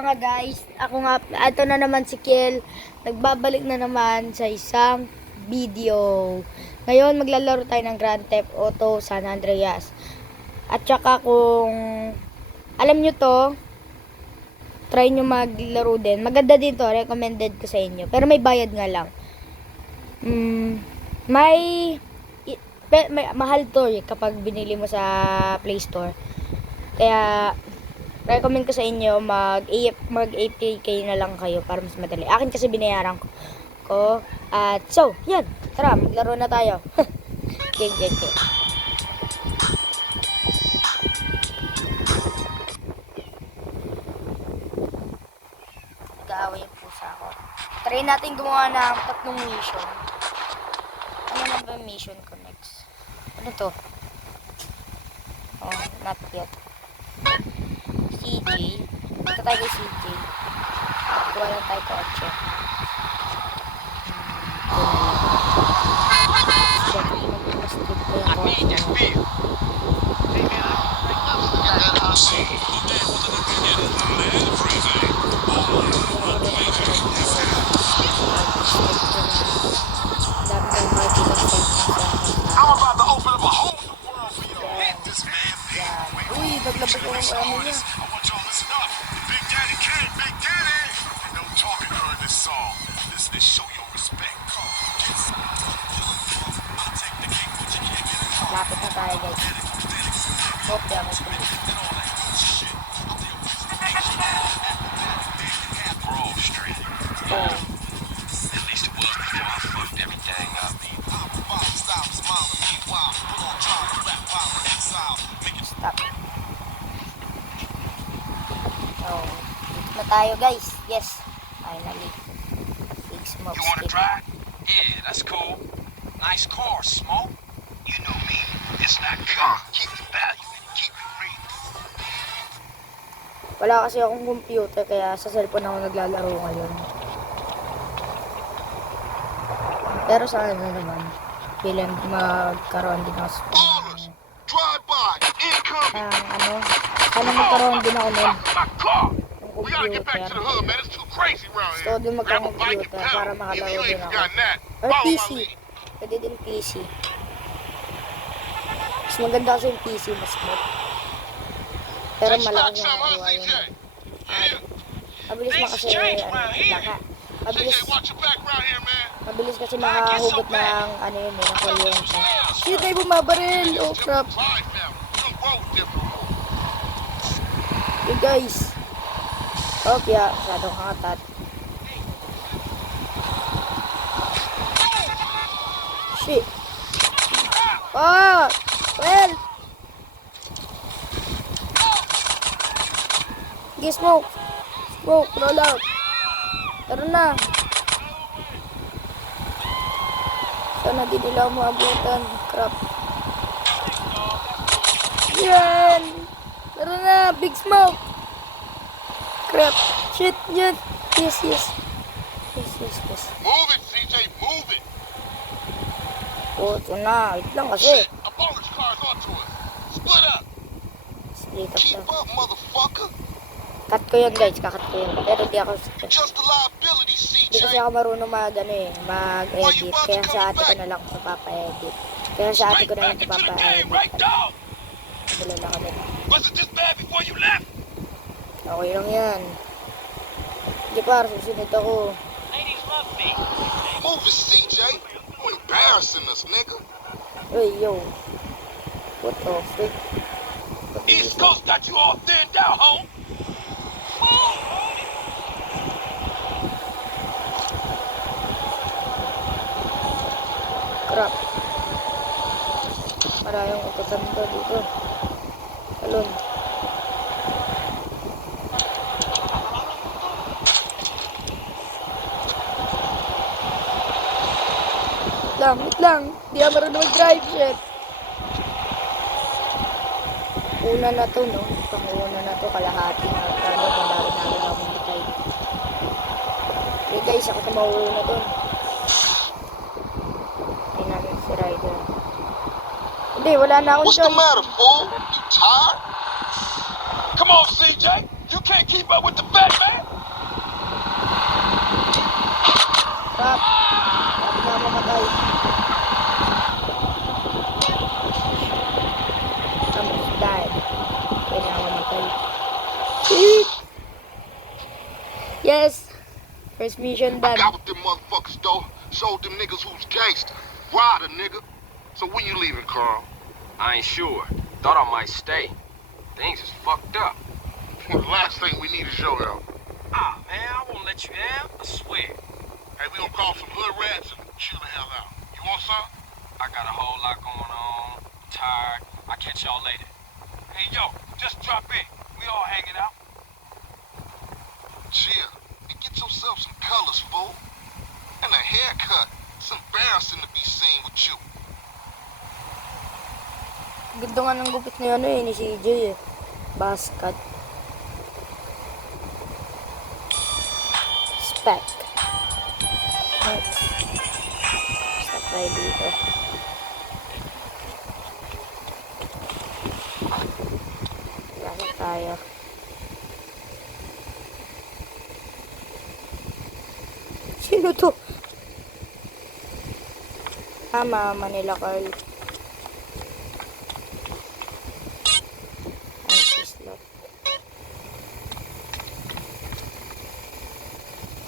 Mga guys, ako nga, ito na naman si Kiel, nagbabalik na naman sa isang video. Ngayon, maglalaro tayo ng Grand Theft Auto San Andreas. At saka kung alam nyo to, try nyo maglaro din. Maganda din to, recommended ko sa inyo. Pero may bayad nga lang. May mahal to kapag binili mo sa Play Store. Kaya recommend ko sa inyo mag-APK na lang kayo para mas madali. Akin kasi binayaran ko. At so, yan. Tara, maglaro na tayo. Game. Nag-aaway yung pusa ko. Try natin gumawa ng 3 mission. Ano na ba mission ko next? Ano to? Oh, not yet. CJ. Ito tayo kay CJ. Kuha lang tayo kotse. I'm about to open up a whole new world for you. Hit this man. Uy, naglabas ko ng ano niya. I want y'all to listen up. Big Daddy came, Big Daddy. No talking during this song. This is show your respect. Lapit na tayo guys. Hope yan mo po. Grove Street. Oh. At least it was before I fucked everything up. Stop. So, dito na tayo guys. Yes. Finally. Big smoke You wanna skip. drive? Yeah, that's cool. Nice car, Smoke. You know me. It's that car. Keep the value and keep it real. Wala kasi akong computer kaya sa cellphone ako naglalaro ngayon. Pero sana naman bilang magkaroon din ako Ballers, drive by, incoming. sana magkaroon din ako nun My car. ng We gotta get back to the computer. hood, man. It's too crazy around Gusto ko here. din Grab a bike and magka-computer para pedal. makalaro If you din ain't ako. forgotten that. Or Follow my PC. lead. Pwede din PC. Mas maganda kasi yung PC, mas smooth. Pero Take malaki stock yung some, huh, nakuha yun. CJ? Yeah. Mabilis Things kasi, change around here. mabilis, CJ, watch your back around here, man. mabilis kasi makahugot ng ano yun, ng kuryente. Shit, ay bumabaril! Oh crap! Drive now. You don't roll different. Hey guys! Oh, kaya masyadong katat. Shit! Ah! Well! Sige, smoke! Smoke, roll out! Tara na! Sana di nila umabutan. Crap. Yan! Tara na! Big smoke! Crap! Shit! Yan! Yes. Move it, CJ. Move it. Oh, ito na. Wait lang kasi. Shit, a bonus car's onto us. Split up. Split up Keep na. up, motherfucker. Cut ko yun guys. Kakat ko yun. Pero di ako... Just a liability, Hindi kasi CJ. ako marunong mag-edit. Kaya sa ate ko na lang sa papa-edit. Kaya sa ate ko na lang sa Back into the game, papa-edit. right, dog? Wala na kami. Was it this bad before you left? Okay lang yan. Hindi par, susunod ako. Ladies love me. Move it, CJ. You embarrassing us, nigga. Uy, yo. What the frick? East Coast got you all thinned out, home. Crap. Maraming utusan to dito. Talon. Wait lang. Di ako marunong mag-drive, shit. Una na to, no? Pang-una na to, kalahati na. Ano, panalo namin ako mag-drive. Okay guys, ako na mauuna doon. Hindi namin si Ryder. Hindi, wala na akong What's the choice. matter, fool? You tired? Come on, CJ. You can't keep up with the fat man? Crap. Grabe na mamatay. Almost died. Kaya na mamatay. Yes! First mission done. Got with them motherfuckers though. Showed them niggas who's gangster. Rider, nigga. So when you leaving, Carl? I ain't sure. Thought I might stay. Things is fucked up. Well, the last thing we need is your help. Ah, man, I won't let you down. I swear. Hey, we gonna call some hood rats and chill the hell out. You want some? I got a whole lot going on. Tired. I'll catch y'all later. Hey, yo, just drop in. We all hanging out. Chill. And get yourself some colors, fool. And a haircut. It's embarrassing to be seen with you. Ganda nga ng gupit na ano eh, ni CJ eh. Basket. Spec. Next. Stop tayo dito. Lasok tayo. Sino to? Mama nila Carl. Anti-slot.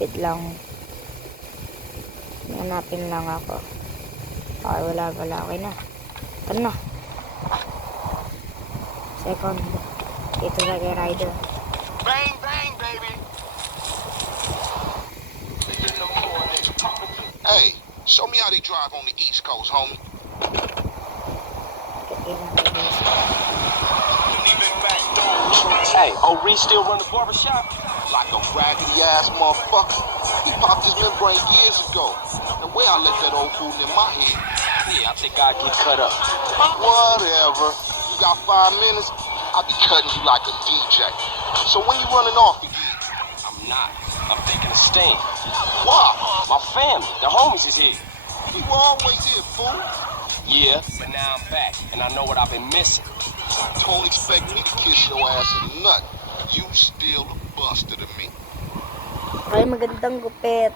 Wait lang. Hanapin lang ako. Okay, wala. Okay na. Ito na. Second. Ito sa kay Rider. Bang, bang, baby. Hey, show me how they drive on the East Coast, homie. Hey, old Reese still run the barbershop? Like a raggedy ass motherfucker. He popped his membrane years ago. The way I let that old fool in my head. Yeah, I think I'd get cut up. Whatever. You got 5 minutes? I'll be cutting you like a DJ. So when you running off again? I'm not. I'm thinking of staying. Why? My family, the homies is here. We were always here, fool. Yeah, but now I'm back, and I know what I've been missing. Don't expect me to kiss your ass in the nut. You still a buster to me. Ay, magandang gupit.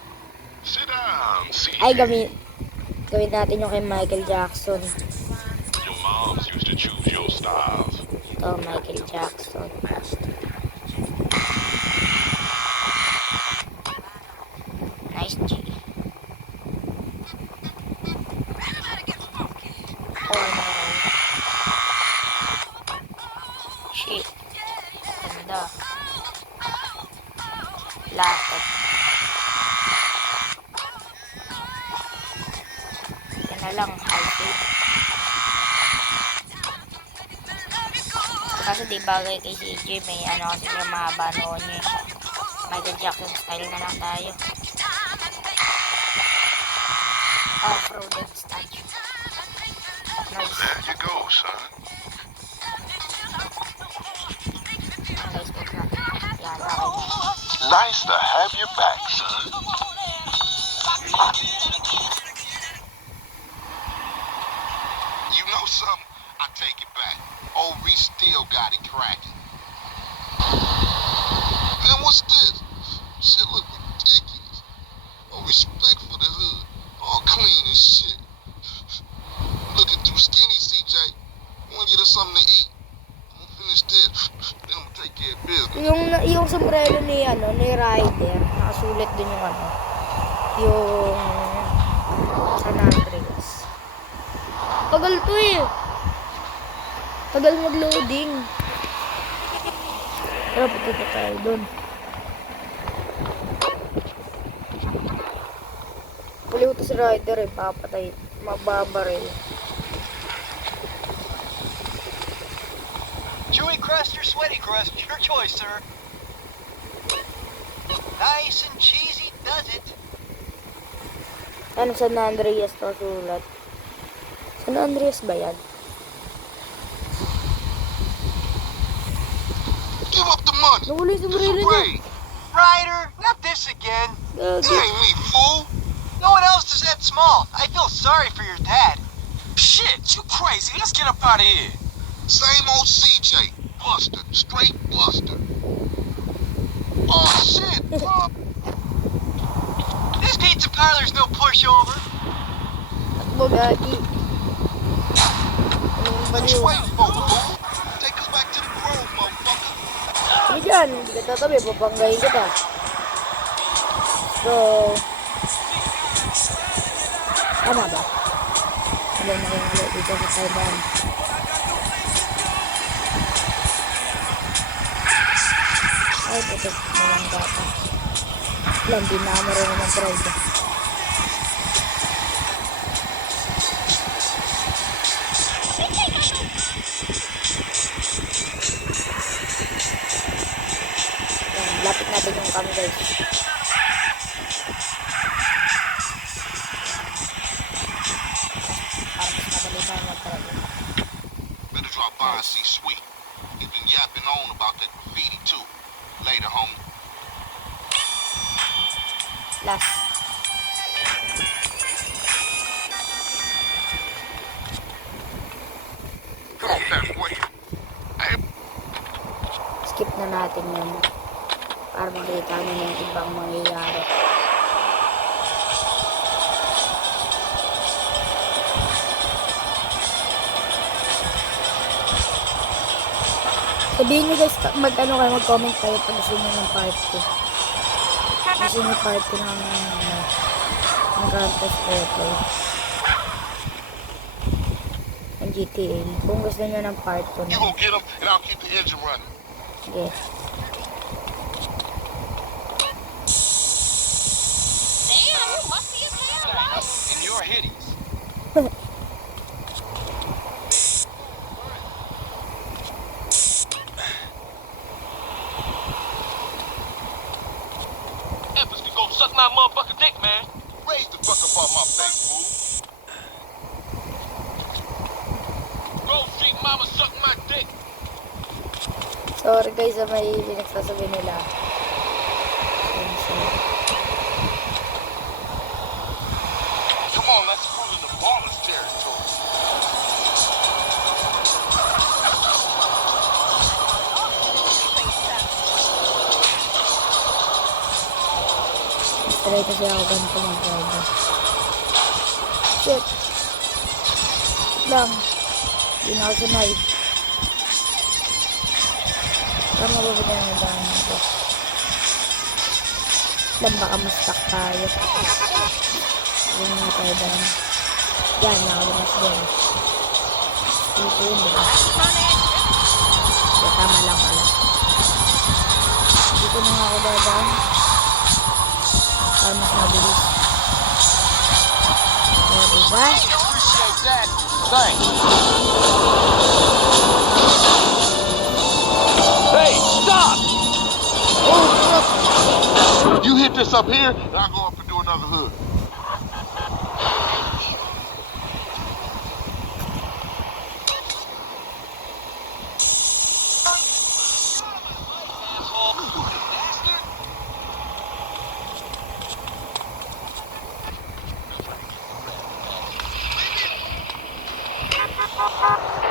Sit down, see. Ay, gawin natin yung kay Michael Jackson. Your moms used to choose your styles. Ito, Michael Jackson. Nice G. Oh, no. Shit. Ganda. Laptop. Yan na lang, high-fade. Kaso di bagay kay CJ, may ano kasi yung mahaba noon niya. Michael Jackson style na lang tayo. Off-roaded statue. Nice. There you go, son. Nice book na. Yan, okay. Nice to have you back, son. You know something? I take it back. Old Reese still got it cracking. Man, what's this? Shit look ridiculous. No respect for the hood. All clean and shit. Looking too skinny, CJ. Wanna get us something to eat. I'm gonna finish this. Then I'm gonna take care of business. Yung sombrero ni Ryder, nakasulit dun yung yung San Andreas. Tagal to eh. Tagal mag-loading. Pero pupunta tayo dun. Puliw to si Ryder eh, papatay. Mababaril. Chewy crust or sweaty crust, your choice, sir. Nice and cheesy does it. Ano, San Andreas to sulat? San Andreas ba yan? Give up the money. Nawala yung This sombrero is niya. Ray. Ryder, not this again. It ain't me, fool. No one else is that small. I feel sorry for your dad. Shit, you crazy. Let's get up out of here. Same old CJ. Buster. Straight Buster. This pizza parlor's no pushover. Takbo, gagi. Anong What baliw? you waiting for, fool? Take us back to the grove, motherfucker. Sige dyan, hindi ka tatabi, papanggayin kita. So, tama ba? Wala na rin ulit dito sa Taiwan. Ay, putok na lang bata. Alam, di na ako marunong mag-drive. Yan, lapit natin yung cam, guys. Para mas madali tayo mag-drive. Better drop by and see Sweet. He's been yapping on about that graffiti too. Later, homie. Last. Come on, fast boy. Hey, Skip na natin yan. Para makita nyo na yung ibang mangyayari. Sabihin nyo guys, mag-ano kayo, mag-comment kayo pag gusto nyo ng part 2. Gusto nyo part 2 ng Grand Theft Auto. Ng GTA. Kung gusto nyo ng part 2 you na. gonna get him, and I'll keep the engine running. Sige. In your hitties. Efforts can go suck my motherfucking dick, man. Raise the fuck up off my face, fool. Go see mama suck my dick. Sorry guys, may pinagsasabi nila. Come on, let's cruise into Ballas territory. Try kasi ako ganito mag-drive. Shit. Lang. Hindi na ako sanay. Tama ba ba na yung daan nito? Lang baka ma-stuck tayo. Hindi na tayo daan. Yan, nakalimas din. Dito yun, diba? Okay, tama lang pala. Dito na nga ako dadaan. Para mas mabilis. O, diba? Appreciate that. Thanks. Hey, stop! Oh, you hit this up here, and I'll go up and do another hood.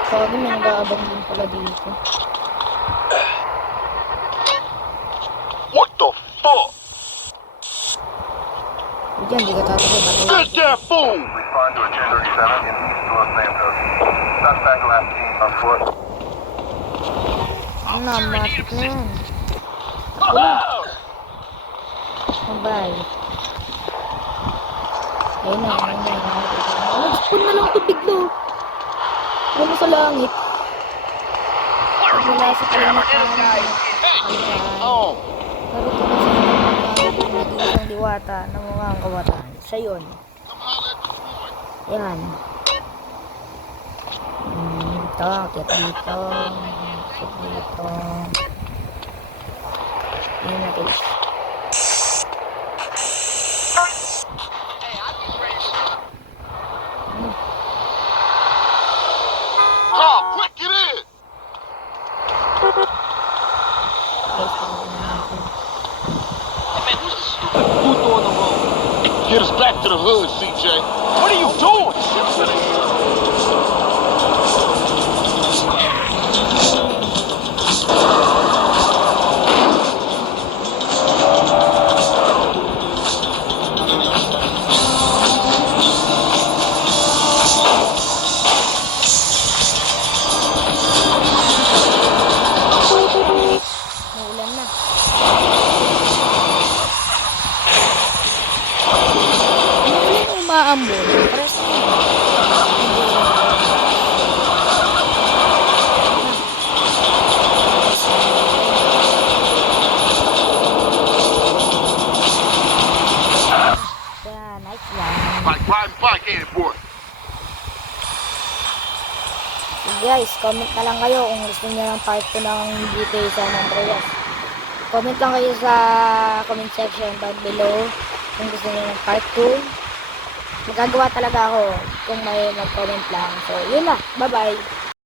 Sabi may nag-aabang din pala dito. What the fuck? Diyan, di ka tatabi. Sit there, fool! Respond to a 1037 in East Los Santos. Suspect last seen on foot. Ano na, matik na yan. Mabay. Ayun na, ayun na. Nag-spawn na lang tubig do. Ano sa langit? Pag wala sa kalamitan. Oh, Naruto na sa mga naging isang diwata na mga ang kawatan. Siya yun. come holler at the boy. Yan. Ito, akit dito. Akit dito. Yan natin. Oh, quick, get in! Who throwing the road? Get us back to the hood, CJ. What are you doing? Shit to the hill. guys, comment na lang kayo kung gusto niyo ng part 2 ng GTA San Andreas. Comment lang kayo sa comment section down below kung gusto niyo ng part 2. Magagawa talaga ako kung may mag-comment lang. So, yun na. Bye-bye.